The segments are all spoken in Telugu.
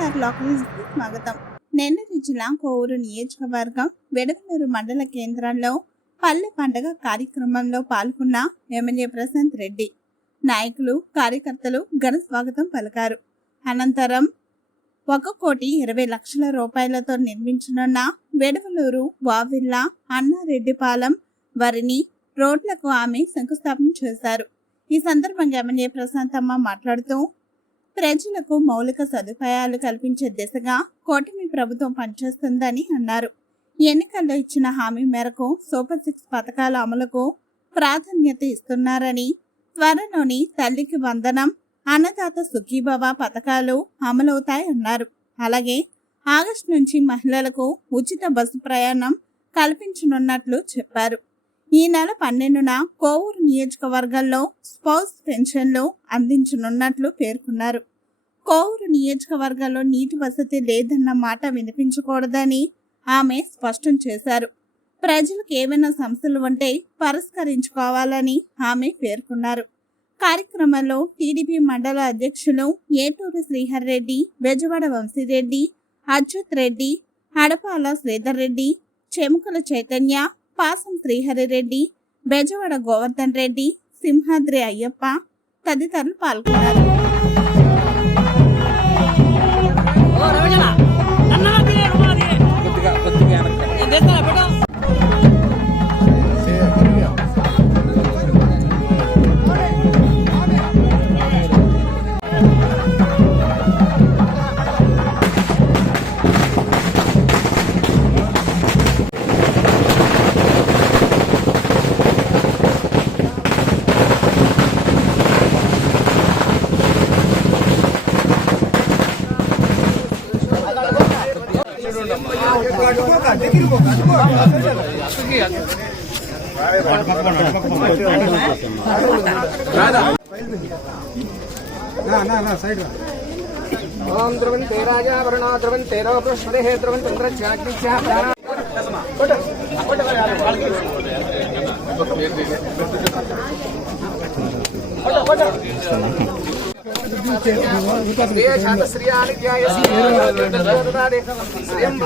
ఎన్ఆర్ స్వాగతం. నెల్లూరు జిల్లా కోవూరు నియోజకవర్గం వెడవలూరు మండల కేంద్రంలో పల్లె పండగ కార్యక్రమంలో పాల్గొన్న ఎమ్మెల్యే ప్రశాంత్ రెడ్డి. నాయకులు కార్యకర్తలు ఘన స్వాగతం పలికారు. అనంతరం ఒక కోటి ఇరవై లక్షల రూపాయలతో నిర్మించనున్న వెడవలూరు వావిల్ల అన్నారెడ్డిపాలెం వరిని రోడ్లకు ఆమె శంకుస్థాపన చేశారు. ఈ సందర్భంగా ఎమ్మెల్యే ప్రశాంతమ్మ మాట్లాడుతూ ప్రజలకు మౌలిక సదుపాయాలు కల్పించే దిశగా కూటమి ప్రభుత్వం పనిచేస్తుందని అన్నారు. ఎన్నికల్లో ఇచ్చిన హామీ మేరకు సూపర్ సిక్స్ పథకాల అమలుకు ప్రాధాన్యత ఇస్తున్నారని త్వరలోని తల్లికి వందనం అన్నదాత సుఖీభవ పథకాలు అమలవుతాయన్నారు అలాగే ఆగస్టు నుంచి మహిళలకు ఉచిత బస్సు ప్రయాణం కల్పించనున్నట్లు చెప్పారు. ఈ నెల పన్నెండున కోవూరు నియోజకవర్గంలో స్పౌస్ పెన్షన్లు అందించనున్నట్లు పేర్కొన్నారు. కోవూరు నియోజకవర్గంలో నీటి వసతి లేదన్న మాట వినిపించకూడదని ఆమె స్పష్టం చేశారు. ప్రజలకు ఏవైనా సమస్యలు ఉంటే పరిష్కరించుకోవాలని ఆమె పేర్కొన్నారు. కార్యక్రమంలో టీడీపీ మండల అధ్యక్షులు ఏటూరు శ్రీహర్ రెడ్డి బెజవాడ వంశీరెడ్డి అచ్యుత్ రెడ్డి అడపాల శ్రీధర్ రెడ్డి చెముకల చైతన్య పాసం శ్రీహరిరెడ్డి బెజవాడ గోవర్ధన్ రెడ్డి సింహాద్రి అయ్యప్ప తదితరులు పాల్గొన్నారు. ओम ध्रुवन ते राजा वरुणा ध्रुवन तेरो हे ध्रुवन चंद्र चाग्निचा प्राणा ओट ओट ओट ओट రవ బృహస్పతి ధ్రువం చంద్రచాగ్నిశ్చ ప్రాణ శ్రీయాని ధ్యాయసి శ్రీయం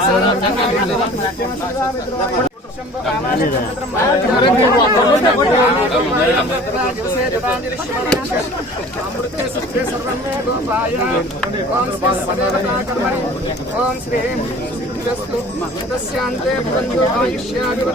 ఓం శ్రీ సిద్ధిరస్తు తస్యాంతే భవంతు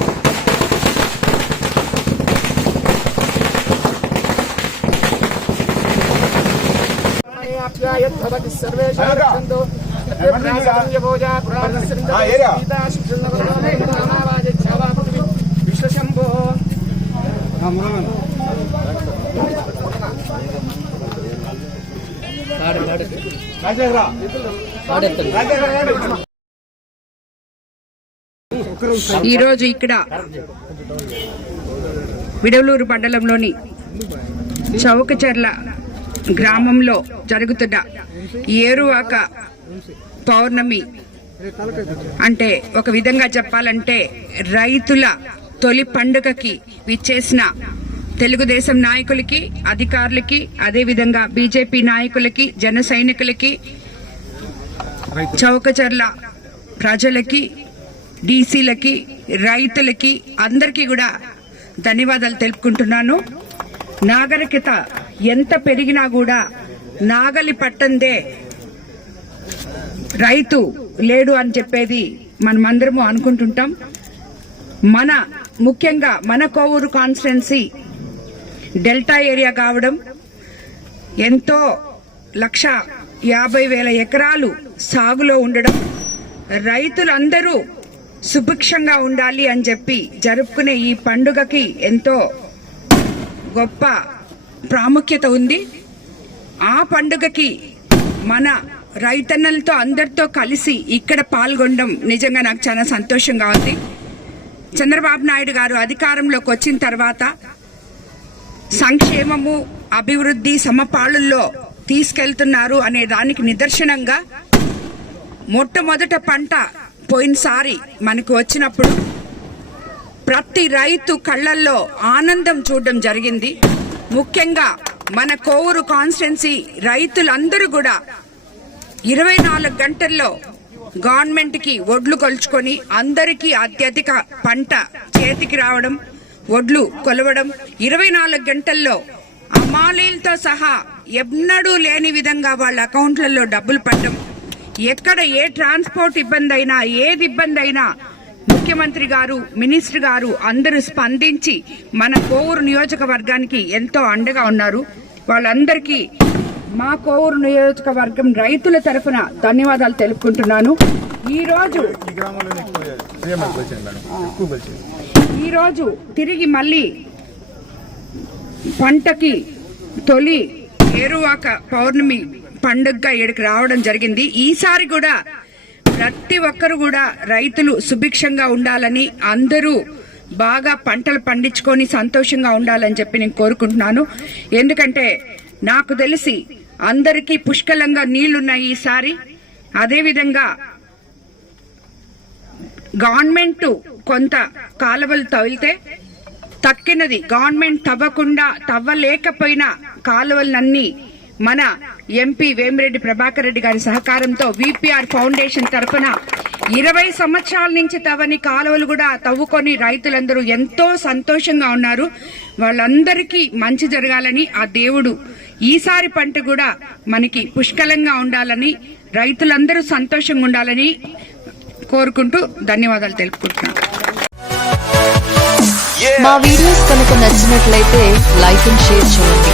ఈరోజు ఇక్కడ విడవలూరు మండలంలోని చౌకచర్ల గ్రామంలో జరుగుతున్న ఏరువాక పౌర్ణమి అంటే ఒక విధంగా చెప్పాలంటే రైతుల తొలి పండుగకి విచ్చేసిన తెలుగుదేశం నాయకులకి అధికారులకి అదేవిధంగా బీజేపీ నాయకులకి జన సైనికులకి చౌకచర్ల ప్రజలకి డీసీలకి రైతులకి అందరికీ కూడా ధన్యవాదాలు తెలుపుకుంటున్నాను. నాగరికత ఎంత పెరిగినా కూడా నాగలి పట్టందే రైతు లేడు అని చెప్పేది మనమందరము అనుకుంటుంటాం. మన ముఖ్యంగా మన కోవూరు కాన్స్టిట్యున్సీ డెల్టా ఏరియా కావడం ఎంతో లక్ష యాభై వేల ఎకరాలు సాగులో ఉండడం రైతులందరూ సుభిక్షంగా ఉండాలి అని చెప్పి జరుపుకునే ఈ పండుగకి ఎంతో గొప్ప ప్రాముఖ్యత ఉంది. ఆ పండుగకి మన రైతన్నలతో అందరితో కలిసి ఇక్కడ పాల్గొనడం నిజంగా నాకు చాలా సంతోషంగా ఉంది. చంద్రబాబు నాయుడు గారు అధికారంలోకి వచ్చిన తర్వాత సంక్షేమము అభివృద్ధి సమపాళుల్లో తీసుకెళ్తున్నారు అనే దానికి నిదర్శనంగా మొట్టమొదట పంట పోయినసారి మనకు వచ్చినప్పుడు ప్రతి రైతు కళ్ళల్లో ఆనందం చూడడం జరిగింది. ముఖ్యంగా మన కోవూరు కాన్స్టిట్యున్సీ రైతులందరూ కూడా ఇరవై నాలుగు గంటల్లో గవర్నమెంట్కి ఒడ్లు కొలుచుకొని అందరికీ అత్యధిక పంట చేతికి రావడం ఒడ్లు కొలవడం ఇరవై నాలుగు గంటల్లో అమాలీలతో సహా ఎన్నడూ లేని విధంగా వాళ్ళ అకౌంట్లలో డబ్బులు పడడం ఎక్కడ ఏ ట్రాన్స్పోర్ట్ ఇబ్బంది అయినా ఏది ఇబ్బంది అయినా ముఖ్యమంత్రి గారు మినిస్టర్ గారు అందరూ స్పందించి మన కోవూరు నియోజకవర్గానికి ఎంతో అండగా ఉన్నారు. వాళ్ళందరికీ మా కోవూరు నియోజకవర్గం రైతుల తరఫున ధన్యవాదాలు తెలుపుకుంటున్నాను. ఈ రోజు ఈ గ్రామంలోనే ఎక్కువ ప్రేమకు వచ్చింది మేడం ఎక్కువ వచ్చింది ఈ రోజు తిరిగి మళ్ళీ పంటకి తొలి ఏరువాక పౌర్ణమి పండుగగా ఇక్కడికి రావడం జరిగింది. ఈసారి కూడా ప్రతి ఒక్కరు కూడా రైతులు సుభిక్షంగా ఉండాలని అందరూ బాగా పంటలు పండించుకొని సంతోషంగా ఉండాలని చెప్పి నేను కోరుకుంటున్నాను. ఎందుకంటే నాకు తెలిసి అందరికీ పుష్కలంగా నీళ్ళున్నాయి ఈసారి. అదేవిధంగా గవర్నమెంట్ కొంత కాలువలు తవ్వితే తక్కినది. గవర్నమెంట్ తవ్వకుండా తవ్వలేకపోయినా కాలువలన్నీ మన ఎంపీ వేమిరెడ్డి ప్రభాకర్ రెడ్డి గారి సహకారంతో విపిఆర్ ఫౌండేషన్ తరఫున ఇరవై సంవత్సరాల నుంచి తవ్వని కాలువలు కూడా తవ్వుకొని రైతులందరూ ఎంతో సంతోషంగా ఉన్నారు. వాళ్ళందరికీ మంచి జరగాలని ఆ దేవుడు ఈసారి పంట కూడా మనకి పుష్కలంగా ఉండాలని రైతులందరూ సంతోషంగా ఉండాలని కోరుకుంటూ ధన్యవాదాలు తెలుపుకుంటున్నాను మా వీడియోస్ కనుక నచ్చినట్లయితే లైక్ అండ్ షేర్ చేయండి.